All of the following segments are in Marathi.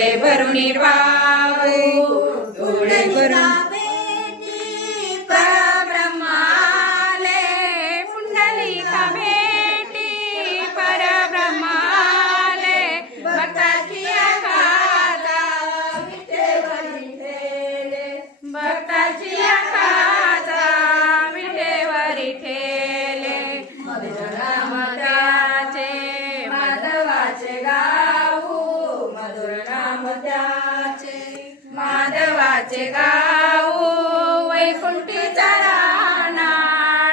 डोळे भरून पाहू डोळे भरून परब्रह्माले पुंडलिका भेटी परब्रह्माले भक्ताची आघाता विठेवरी ठेले भक्ताची आघाता विठेवरी ठेले मधुरनाम त्याचे माधवाचे गाऊ मधुरनाम त्याचे माधवाचे गाऊ वैकुंठीचा राणा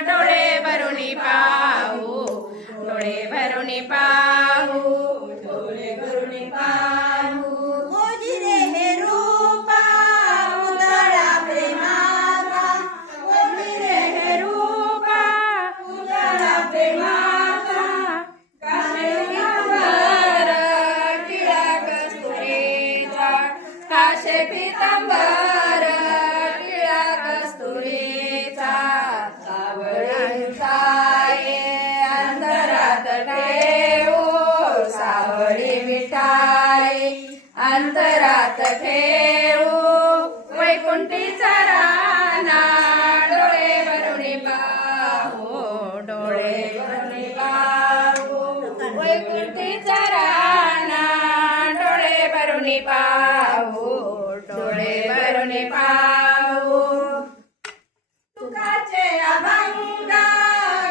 डोळे भरून पाहू डोळे भरून पाहू डोळे भरून पाहू ओजिरे हे रूपा उदळा प्रेमाचा ओजिरे हे रूपा उजळा प्रेमाचा काशे पितांबर टिळा कस्तुरीचा काशे पितांबर टिळा कस्तुरीचा सावळी अंतरात ठेवू सावळी मिठाई अंतरात ठेवू वैकुंठीचा राणा डोळे भरून पाहू डोळे भरून पाहू वैकुंठीचा राणा डोळे भरून पाहू डोळे भरून पाहू तुकाचे अभंग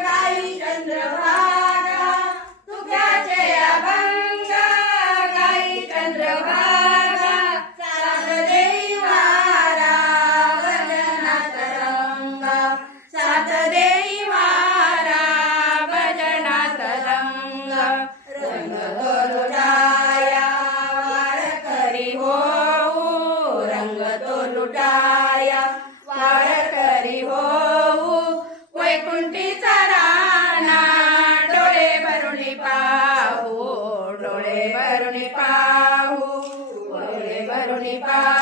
गाई चंद्रभागा तुकाचे अभंग गाई चंद्रभागा साथ देई वारा भजनात रंग साथ देई वारा भजनात रंग रंग तो लुटाया वार करी होऊ रंग तो लुटाया वार करी होऊ वैकुंठीचा राणा डोळे भरून पाहू डोळे भरून पाहू डोळे भरून पाहू